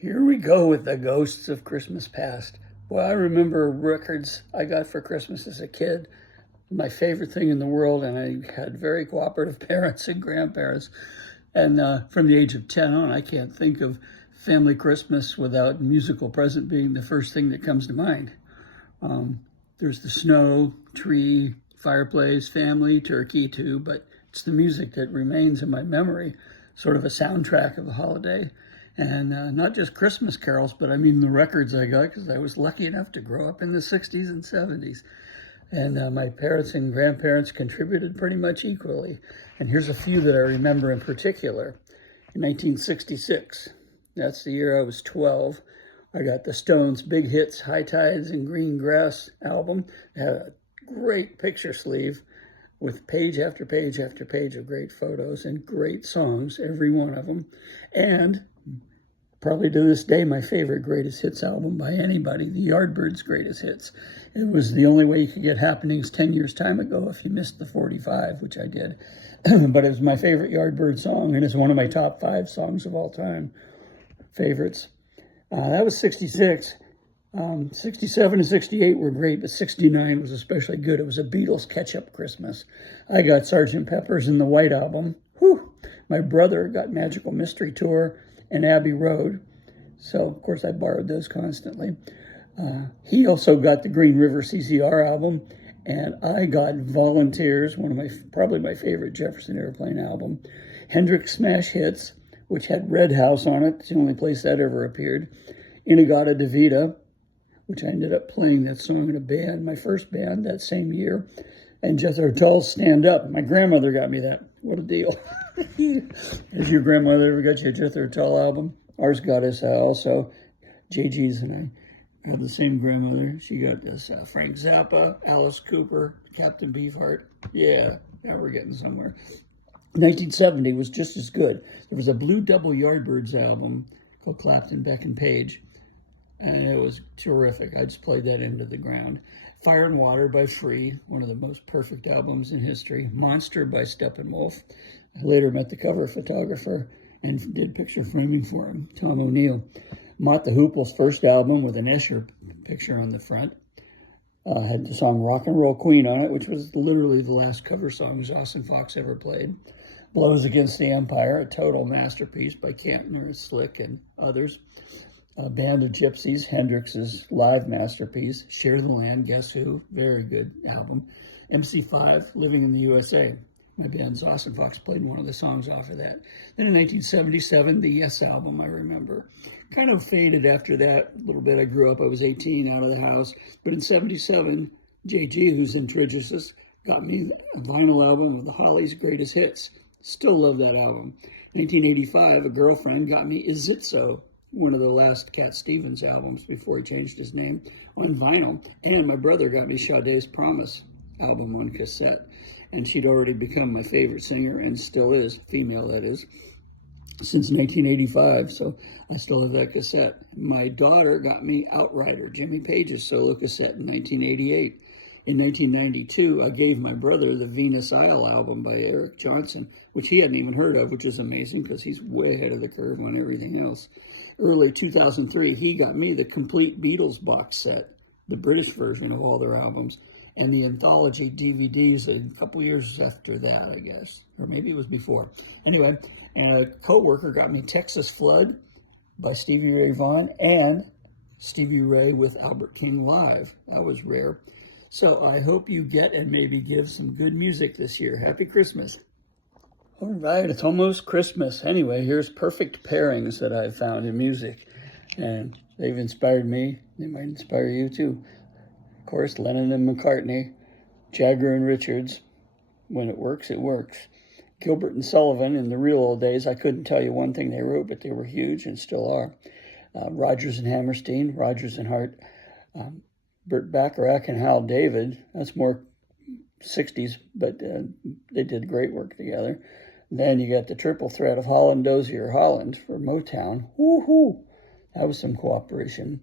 Here we go with the ghosts of Christmas past. Well, I remember records I got for Christmas as a kid. My favorite thing in the world, and I had very cooperative parents and grandparents. And from the age of 10 on, I can't think of family Christmas without musical present being the first thing that comes to mind. There's the snow, tree, fireplace, family, turkey too, but it's the music that remains in my memory, sort of a soundtrack of the holiday. And not just Christmas carols, but I mean the records I got, because I was lucky enough to grow up in the 60s and 70s. And my parents and grandparents contributed pretty much equally. And here's a few that I remember in particular. In 1966, that's the year I was 12, I got the Stones' Big Hits, High Tides and Green Grass album. It had a great picture sleeve with page after page after page of great photos and great songs, every one of them. And probably to this day, my favorite greatest hits album by anybody, the Yardbirds' Greatest Hits. It was the only way you could get Happenings 10 years time ago if you missed the 45, which I did. But it was my favorite Yardbird song, and it's one of my top 5 songs of all time favorites. That was 66. 67 and 68 were great, but 69 was especially good. It was a Beatles catch-up Christmas. I got Sgt. Pepper's and the White Album. Whew! My brother got Magical Mystery Tour and Abbey Road. So, of course, I borrowed those constantly. He also got the Green River CCR album, and I got Volunteers, one of probably my favorite Jefferson Airplane album. Hendrix Smash Hits, which had Red House on it. It's the only place that ever appeared. Inagata Devita, which I ended up playing that song in a band, my first band that same year. And Jethro Tull's Stand Up. My grandmother got me that. What a deal. Has your grandmother ever got you a Jethro Tull album? Ours got us also. JG's and I have the same grandmother. She got this Frank Zappa, Alice Cooper, Captain Beefheart. Yeah, we're getting somewhere. 1970 was just as good. There was a Blue Double Yardbirds album called Clapton, Beck and Page, and it was terrific. I just played that into the ground. Fire and Water by Free, one of the most perfect albums in history. Monster by Steppenwolf. I later met the cover photographer and did picture framing for him, Tom O'Neill. Mott the Hoople's first album with an Escher picture on the front. Had the song Rock and Roll Queen on it, which was literally the last cover song Austin Fox ever played. Blows Against the Empire, a total masterpiece by Kantner, Slick, and others. Band of Gypsies, Hendrix's live masterpiece. Share the Land, Guess Who? Very good album. MC5, Living in the USA. My band Austin Fox played one of the songs off of that. Then in 1977, the Yes album, I remember. Kind of faded after that a little bit. I grew up, I was 18, out of the house. But in 77, JG, who's in Trygesis, got me a vinyl album of the Hollies' Greatest Hits. Still love that album. 1985, a girlfriend got me Is It So, one of the last Cat Stevens albums before he changed his name, on vinyl. And my brother got me Sade's Promise album on cassette. And she'd already become my favorite singer, and still is, female that is, since 1985. So I still have that cassette. My daughter got me Outrider, Jimmy Page's solo cassette, in 1988. In 1992, I gave my brother the Venus Isle album by Eric Johnson, which he hadn't even heard of, which is amazing because he's way ahead of the curve on everything else. Early 2003, he got me the complete Beatles box set, the British version of all their albums, and the anthology DVDs a couple years after that, I guess. Or maybe it was before. Anyway, and a coworker got me Texas Flood by Stevie Ray Vaughan and Stevie Ray with Albert King Live. That was rare. So I hope you get and maybe give some good music this year. Happy Christmas. All right, it's almost Christmas. Anyway, here's perfect pairings that I've found in music. And they've inspired me. They might inspire you too. Of course, Lennon and McCartney, Jagger and Richards. When it works, it works. Gilbert and Sullivan, in the real old days, I couldn't tell you one thing they wrote, but they were huge and still are. Rodgers and Hammerstein, Rodgers and Hart. Burt Bacharach and Hal David, that's more 60s, but they did great work together. Then you got the triple threat of Holland, Dozier, Holland for Motown. Woohoo! That was some cooperation.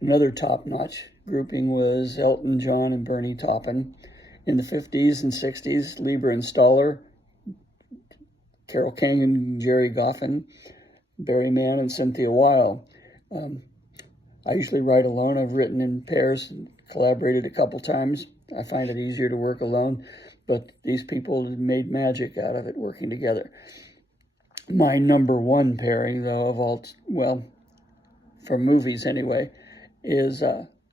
Another top-notch grouping was Elton John and Bernie Taupin. In the 50s and 60s, Lieber and Stoller, Carole King and Jerry Goffin, Barry Mann and Cynthia Weil. I usually write alone. I've written in pairs and collaborated a couple times. I find it easier to work alone, but these people made magic out of it working together. My number one pairing, though, of all, well, for movies anyway, is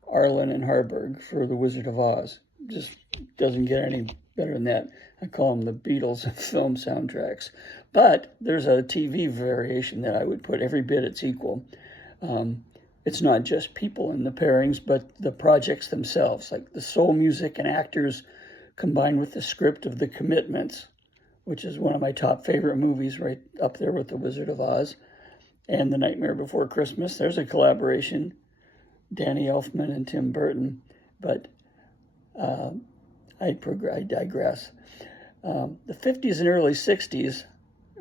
Arlen and Harburg for The Wizard of Oz. Just doesn't get any better than that. I call them the Beatles of film soundtracks. But there's a TV variation that I would put every bit its equal. It's not just people in the pairings, but the projects themselves, like the soul music and actors combined with the script of The Commitments, which is one of my top favorite movies, right up there with The Wizard of Oz, and The Nightmare Before Christmas. There's a collaboration, Danny Elfman and Tim Burton, but I digress. The 50s and early 60s,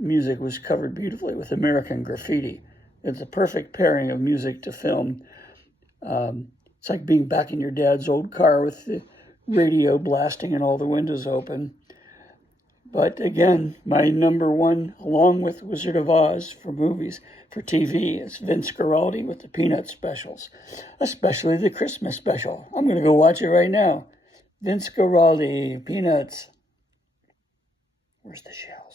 music was covered beautifully with American Graffiti. It's a perfect pairing of music to film. It's like being back in your dad's old car with the radio blasting and all the windows open. But again, my number one, along with Wizard of Oz for movies, for TV, is Vince Guaraldi with the Peanut specials, especially the Christmas special. I'm going to go watch it right now. Vince Guaraldi, Peanuts. Where's the shells?